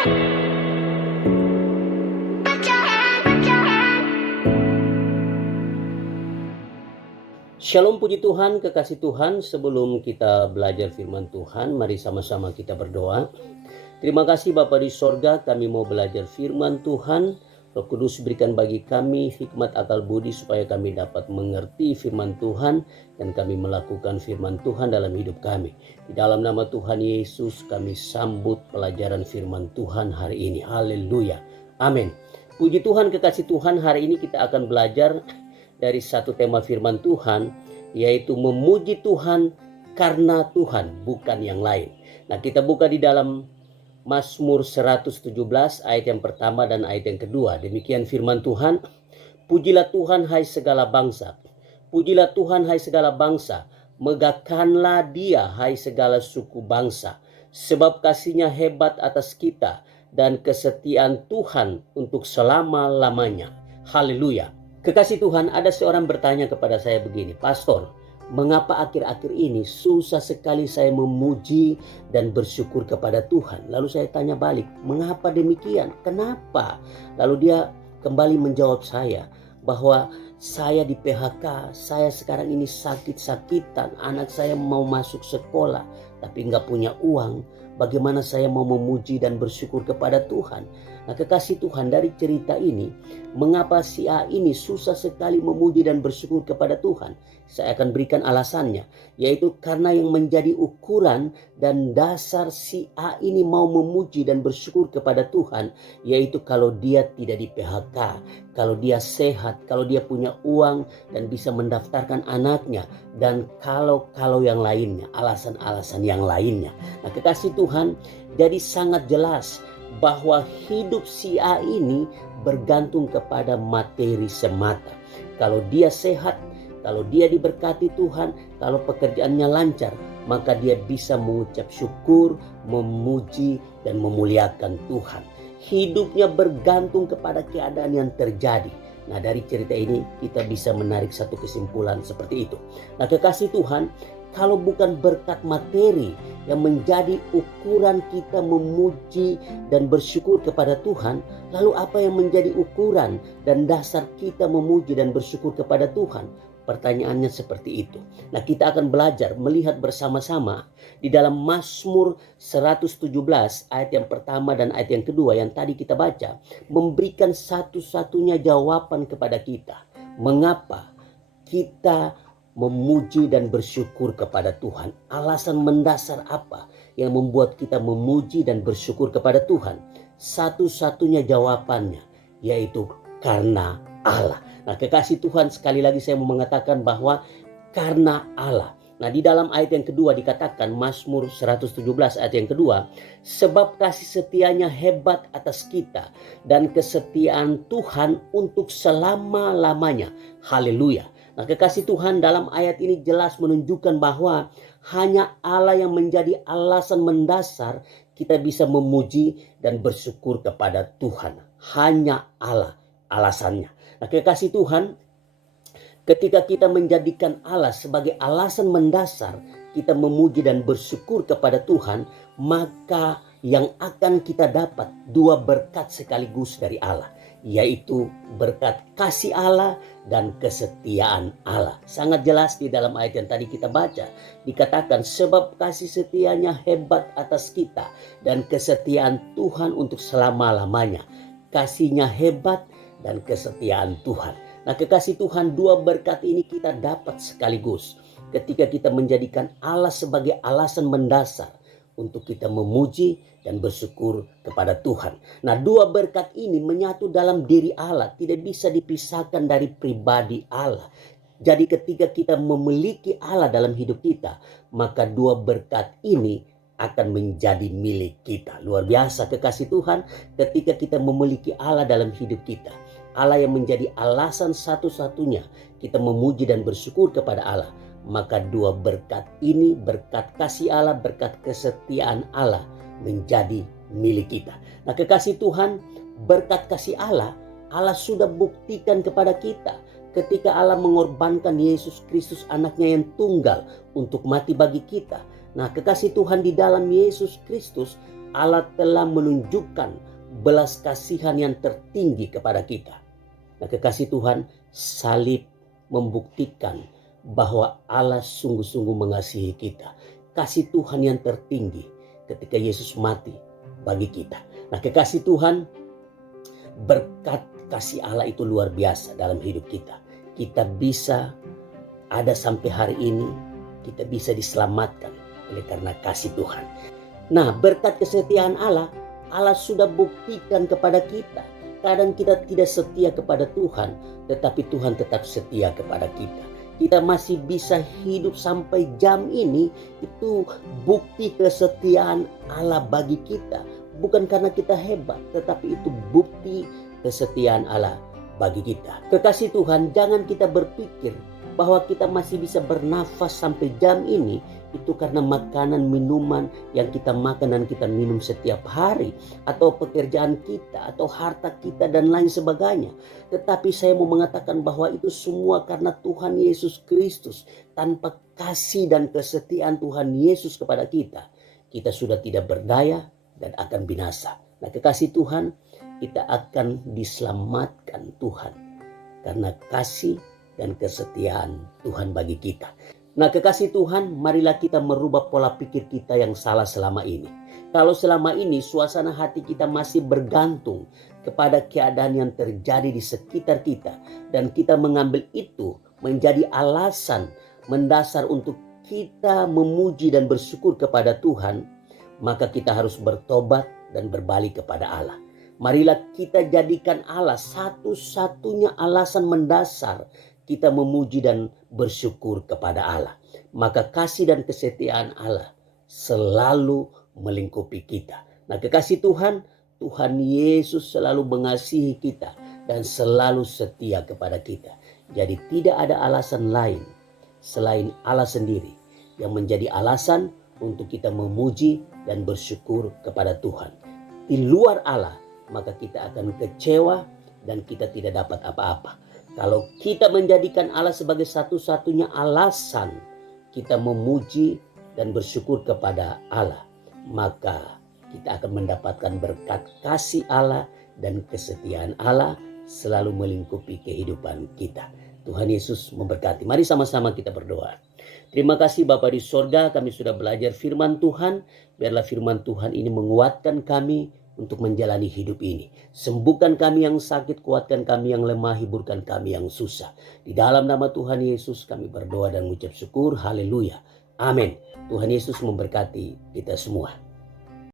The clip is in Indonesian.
Shalom, puji Tuhan, kekasih Tuhan. Sebelum kita belajar firman Tuhan, mari sama-sama kita berdoa. Terima kasih Bapa di sorga, kami mau belajar firman Tuhan. Roh Kudus berikan bagi kami hikmat akal budi supaya kami dapat mengerti firman Tuhan dan kami melakukan firman Tuhan dalam hidup kami. Di dalam nama Tuhan Yesus kami sambut pelajaran firman Tuhan hari ini. Haleluya. Amin. Puji Tuhan, kekasih Tuhan, hari ini kita akan belajar dari satu tema firman Tuhan, yaitu memuji Tuhan karena Tuhan, bukan yang lain. Nah, kita buka di dalam Mazmur 117 ayat yang pertama dan ayat yang kedua. Demikian firman Tuhan, pujilah Tuhan hai segala bangsa, pujilah Tuhan hai segala bangsa, megahkanlah Dia hai segala suku bangsa, sebab kasihnya hebat atas kita dan kesetiaan Tuhan untuk selama-lamanya. Haleluya. Kekasih Tuhan, ada seorang bertanya kepada saya begini, Pastor, mengapa akhir-akhir ini susah sekali saya memuji dan bersyukur kepada Tuhan? Lalu saya tanya balik, mengapa demikian? Kenapa? Lalu dia kembali menjawab saya bahwa saya di PHK, saya sekarang ini sakit-sakitan, anak saya mau masuk sekolah tapi nggak punya uang. Bagaimana saya mau memuji dan bersyukur kepada Tuhan? Nah, kekasih Tuhan, dari cerita ini, mengapa si A ini susah sekali memuji dan bersyukur kepada Tuhan? Saya akan berikan alasannya, yaitu karena yang menjadi ukuran dan dasar si A ini mau memuji dan bersyukur kepada Tuhan, yaitu kalau dia tidak di PHK, kalau dia sehat, kalau dia punya uang dan bisa mendaftarkan anaknya, dan kalau yang lainnya, alasan-alasan yang lainnya. Nah, kekasih Tuhan, jadi sangat jelas bahwa hidup si A ini bergantung kepada materi semata. Kalau dia sehat, kalau dia diberkati Tuhan, kalau pekerjaannya lancar, maka dia bisa mengucap syukur, memuji, dan memuliakan Tuhan. Hidupnya bergantung kepada keadaan yang terjadi. Nah, dari cerita ini kita bisa menarik satu kesimpulan seperti itu. Nah, kekasih Tuhan, kalau bukan berkat materi yang menjadi ukuran kita memuji dan bersyukur kepada Tuhan, lalu apa yang menjadi ukuran dan dasar kita memuji dan bersyukur kepada Tuhan? Pertanyaannya seperti itu. Nah, kita akan belajar melihat bersama-sama di dalam Mazmur 117 ayat yang pertama dan ayat yang kedua yang tadi kita baca, memberikan satu-satunya jawaban kepada kita. Mengapa kita memuji dan bersyukur kepada Tuhan? Alasan mendasar apa yang membuat kita memuji dan bersyukur kepada Tuhan? Satu-satunya jawabannya yaitu karena Allah. Nah, kekasih Tuhan, sekali lagi saya mau mengatakan bahwa karena Allah. Nah, di dalam ayat yang kedua dikatakan, Mazmur 117 ayat yang kedua, sebab kasih setianya hebat atas kita dan kesetiaan Tuhan untuk selama-lamanya. Haleluya. Nah, kekasih Tuhan, dalam ayat ini jelas menunjukkan bahwa hanya Allah yang menjadi alasan mendasar kita bisa memuji dan bersyukur kepada Tuhan. Hanya Allah alasannya. Nah, kekasih Tuhan, ketika kita menjadikan Allah sebagai alasan mendasar kita memuji dan bersyukur kepada Tuhan, maka yang akan kita dapat dua berkat sekaligus dari Allah, yaitu berkat kasih Allah dan kesetiaan Allah. Sangat jelas di dalam ayat yang tadi kita baca, dikatakan sebab kasih setianya hebat atas kita dan kesetiaan Tuhan untuk selama-lamanya. Kasihnya hebat dan kesetiaan Tuhan. Nah, kekasih Tuhan, dua berkat ini kita dapat sekaligus ketika kita menjadikan Allah sebagai alasan mendasar untuk kita memuji dan bersyukur kepada Tuhan. Nah, dua berkat ini menyatu dalam diri Allah, tidak bisa dipisahkan dari pribadi Allah. Jadi ketika kita memiliki Allah dalam hidup kita, maka dua berkat ini akan menjadi milik kita. Luar biasa, kekasih Tuhan, ketika kita memiliki Allah dalam hidup kita. Allah yang menjadi alasan satu-satunya kita memuji dan bersyukur kepada Allah. Maka dua berkat ini, berkat kasih Allah, berkat kesetiaan Allah, menjadi milik kita. Nah, kekasih Tuhan, berkat kasih Allah, Allah sudah buktikan kepada kita ketika Allah mengorbankan Yesus Kristus, anaknya yang tunggal, untuk mati bagi kita. Nah, kekasih Tuhan, di dalam Yesus Kristus Allah telah menunjukkan belas kasihan yang tertinggi kepada kita. Nah, kekasih Tuhan, salib membuktikan bahwa Allah sungguh-sungguh mengasihi kita. Kasih Tuhan yang tertinggi ketika Yesus mati bagi kita. Nah, kekasih Tuhan, berkat kasih Allah itu luar biasa dalam hidup kita. Kita bisa ada sampai hari ini, kita bisa diselamatkan oleh karena kasih Tuhan. Nah, berkat kesetiaan Allah, Allah sudah buktikan kepada kita. Kadang kita tidak setia kepada Tuhan, tetapi Tuhan tetap setia kepada kita. Kita masih bisa hidup sampai jam ini, itu bukti kesetiaan Allah bagi kita. Bukan karena kita hebat, tetapi itu bukti kesetiaan Allah bagi kita. Kekasih Tuhan, jangan kita berpikir bahwa kita masih bisa bernafas sampai jam ini itu karena makanan minuman yang kita makan dan kita minum setiap hari, atau pekerjaan kita, atau harta kita dan lain sebagainya. Tetapi saya mau mengatakan bahwa itu semua karena Tuhan Yesus Kristus. Tanpa kasih dan kesetiaan Tuhan Yesus kepada kita, kita sudah tidak berdaya dan akan binasa. Nah, kekasih Tuhan, kita akan diselamatkan Tuhan karena kasih dan kesetiaan Tuhan bagi kita. Nah, kekasih Tuhan, marilah kita merubah pola pikir kita yang salah selama ini. Kalau selama ini suasana hati kita masih bergantung kepada keadaan yang terjadi di sekitar kita, dan kita mengambil itu menjadi alasan mendasar untuk kita memuji dan bersyukur kepada Tuhan, maka kita harus bertobat dan berbalik kepada Allah. Marilah kita jadikan Allah satu-satunya alasan mendasar kita memuji dan bersyukur kepada Allah. Maka kasih dan kesetiaan Allah selalu melingkupi kita. Nah, kekasih Tuhan, Tuhan Yesus selalu mengasihi kita dan selalu setia kepada kita. Jadi tidak ada alasan lain selain Allah sendiri yang menjadi alasan untuk kita memuji dan bersyukur kepada Tuhan. Di luar Allah, maka kita akan kecewa dan kita tidak dapat apa-apa. Kalau kita menjadikan Allah sebagai satu-satunya alasan kita memuji dan bersyukur kepada Allah, maka kita akan mendapatkan berkat kasih Allah dan kesetiaan Allah selalu melingkupi kehidupan kita. Tuhan Yesus memberkati. Mari sama-sama kita berdoa. Terima kasih Bapa di sorga, kami sudah belajar firman Tuhan. Biarlah firman Tuhan ini menguatkan kami untuk menjalani hidup ini. Sembuhkan kami yang sakit, kuatkan kami yang lemah, hiburkan kami yang susah. Di dalam nama Tuhan Yesus kami berdoa dan mengucap syukur. Haleluya. Amin. Tuhan Yesus memberkati kita semua.